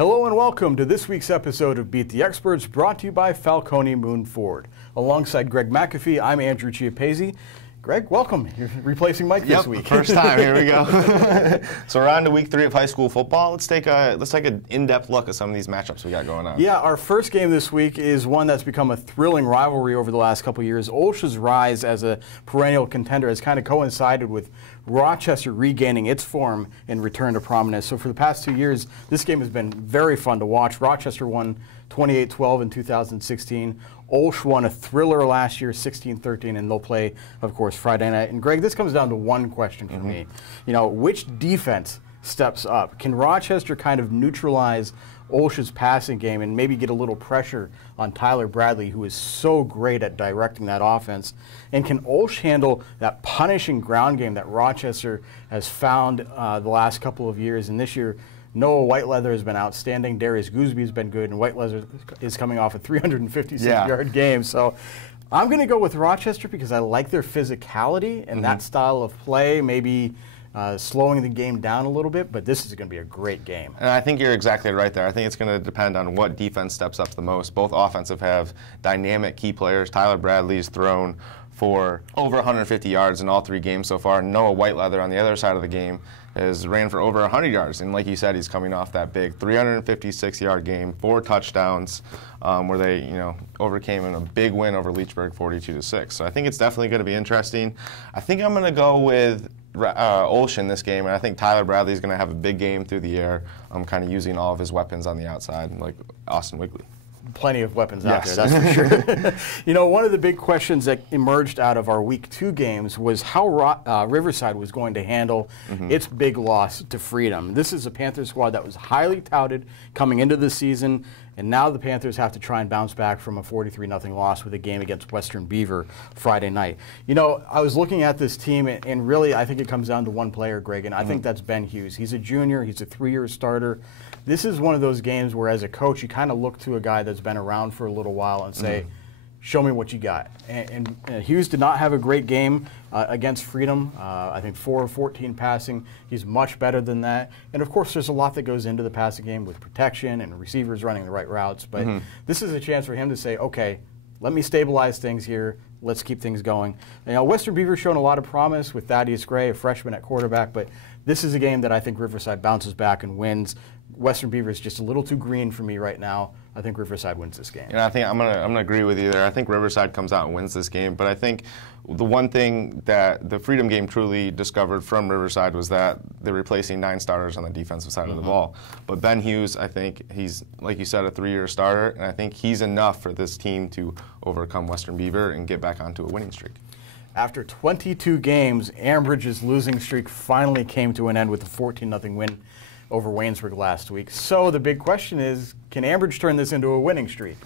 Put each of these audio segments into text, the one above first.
Hello and welcome to this week's episode of Beat the Experts, brought to you by Falcone Moon Ford. Alongside Greg Macafee, I'm Andrew Chiappazzi. Greg, welcome. You're replacing Mike this week. First time. Here we go. So we're on to week 3 of high school football. Let's take an in-depth look at some of these matchups we got going on. Yeah, our first game this week is one that's become a thrilling rivalry over the last couple of years. Olsha's rise as a perennial contender has kind of coincided with Rochester regaining its form and return to prominence. So for the past 2 years, this game has been very fun to watch. Rochester won 28-12 in 2016. Olsh won a thriller last year, 16-13, and they'll play, of course, Friday night. And Greg, this comes down to one question for me. You know, which defense steps up? Can Rochester kind of neutralize Olsh's passing game and maybe get a little pressure on Tyler Bradley, who is so great at directing that offense? And can Olsh handle that punishing ground game that Rochester has found the last couple of years? And this year, Noah Whiteleather has been outstanding. Darius Gooseby has been good, and Whiteleather is coming off a 356-yard game. So I'm going to go with Rochester because I like their physicality and that style of play, maybe slowing the game down a little bit, but this is going to be a great game. And I think you're exactly right there. I think it's going to depend on what defense steps up the most. Both offensive have dynamic key players. Tyler Bradley's thrown for over 150 yards in all 3 games so far. Noah Whiteleather on the other side of the game has ran for over 100 yards. And like you said, he's coming off that big 356-yard game, 4 touchdowns, where they overcame in a big win over Leechburg 42-6. So I think it's definitely going to be interesting. I think I'm going to go with Olsh in this game, and I think Tyler Bradley is going to have a big game through the air, kind of using all of his weapons on the outside, like Austin Wigley. Plenty of weapons out there, that's for sure. You know, one of the big questions that emerged out of our Week 2 games was how Riverside was going to handle its big loss to Freedom. This is a Panthers squad that was highly touted coming into the season, and now the Panthers have to try and bounce back from a 43-0 loss with a game against Western Beaver Friday night. You know, I was looking at this team, and really I think it comes down to one player, Greg, and I think that's Ben Hughes. He's a junior. He's a 3-year starter. This is one of those games where, as a coach, you kind of look to a guy that's been around for a little while and say, show me what you got. And Hughes did not have a great game against Freedom. I think 4 of 14 passing. He's much better than that. And, of course, there's a lot that goes into the passing game with protection and receivers running the right routes. But this is a chance for him to say, okay, let me stabilize things here. Let's keep things going. You know, Western Beaver's shown a lot of promise with Thaddeus Gray, a freshman at quarterback. But this is a game that I think Riverside bounces back and wins. Western Beaver is just a little too green for me right now. I think Riverside wins this game. Yeah, I think I'm gonna agree with you there. I think Riverside comes out and wins this game. But I think the one thing that the Freedom game truly discovered from Riverside was that they're replacing 9 starters on the defensive side of the ball. But Ben Hughes, I think he's, like you said, a 3-year starter, and I think he's enough for this team to overcome Western Beaver and get back onto a winning streak. After 22 games, Ambridge's losing streak finally came to an end with a 14-0 win over Waynesburg last week. So the big question is, can Ambridge turn this into a winning streak?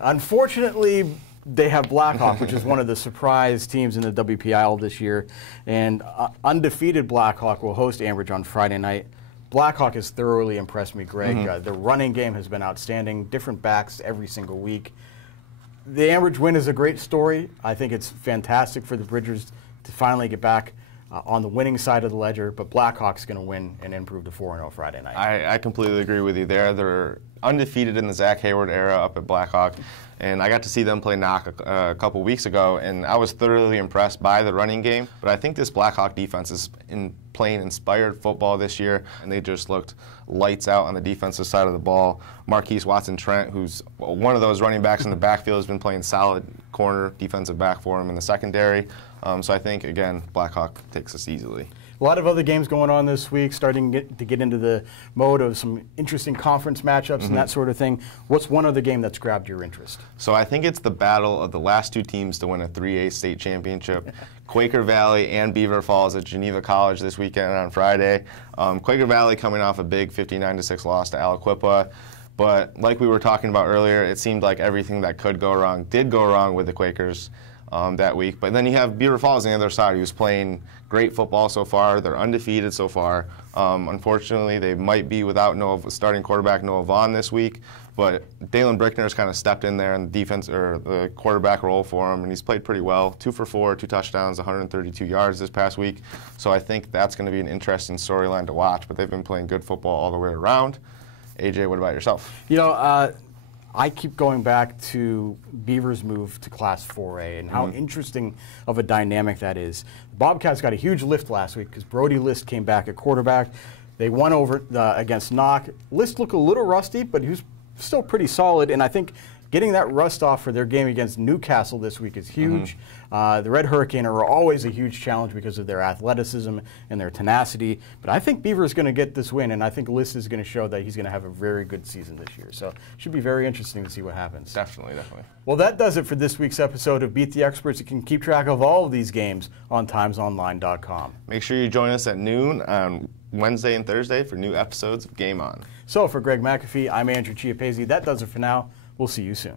Unfortunately, they have Blackhawk, which is one of the surprise teams in the WPIL this year, and undefeated Blackhawk will host Ambridge on Friday night. Blackhawk has thoroughly impressed me, Greg. The running game has been outstanding, different backs every single week. The Ambridge win is a great story. I think it's fantastic for the Bridgers to finally get back on the winning side of the ledger, but Blackhawk's going to win and improve to 4-0 Friday night. I completely agree with you there. They're undefeated in the Zach Hayward era up at Blackhawk, and I got to see them play knock a couple weeks ago, and I was thoroughly impressed by the running game. But I think this Blackhawk defense is playing inspired football this year, and they just looked lights out on the defensive side of the ball. Marquise Watson-Trent, who's one of those running backs in the backfield, has been playing solid corner defensive back for him in the secondary. So I think, again, Blackhawk takes this easily. A lot of other games going on this week, starting to get into the mode of some interesting conference matchups and that sort of thing. What's one other game that's grabbed your interest? So I think it's the battle of the last 2 teams to win a 3A state championship. Quaker Valley and Beaver Falls at Geneva College this weekend on Friday. Quaker Valley coming off a big 59-6 loss to Aliquippa. But like we were talking about earlier, it seemed like everything that could go wrong did go wrong with the Quakers that week. But then you have Beaver Falls on the other side, who's playing great football so far. They're undefeated so far. Unfortunately, they might be without starting quarterback Noah Vaughn this week. But Dalen Brickner has kind of stepped in there in the defense or the quarterback role for him, and he's played pretty well. 2 for 4, 2 touchdowns, 132 yards this past week. So I think that's going to be an interesting storyline to watch. But they've been playing good football all the way around. AJ, what about yourself? You know, I keep going back to Beaver's move to Class 4A and how interesting of a dynamic that is. The Bobcats got a huge lift last week because Brody List came back at quarterback. They won over against Knock. List looked a little rusty, but he was still pretty solid, and I think getting that rust off for their game against Newcastle this week is huge. The Red Hurricane are always a huge challenge because of their athleticism and their tenacity. But I think Beaver is going to get this win, and I think List is going to show that he's going to have a very good season this year. So it should be very interesting to see what happens. Definitely, definitely. Well, that does it for this week's episode of Beat the Experts. You can keep track of all of these games on timesonline.com. Make sure you join us at noon on Wednesday and Thursday for new episodes of Game On. So for Greg Macafee, I'm Andrew Chiappazzi. That does it for now. We'll see you soon.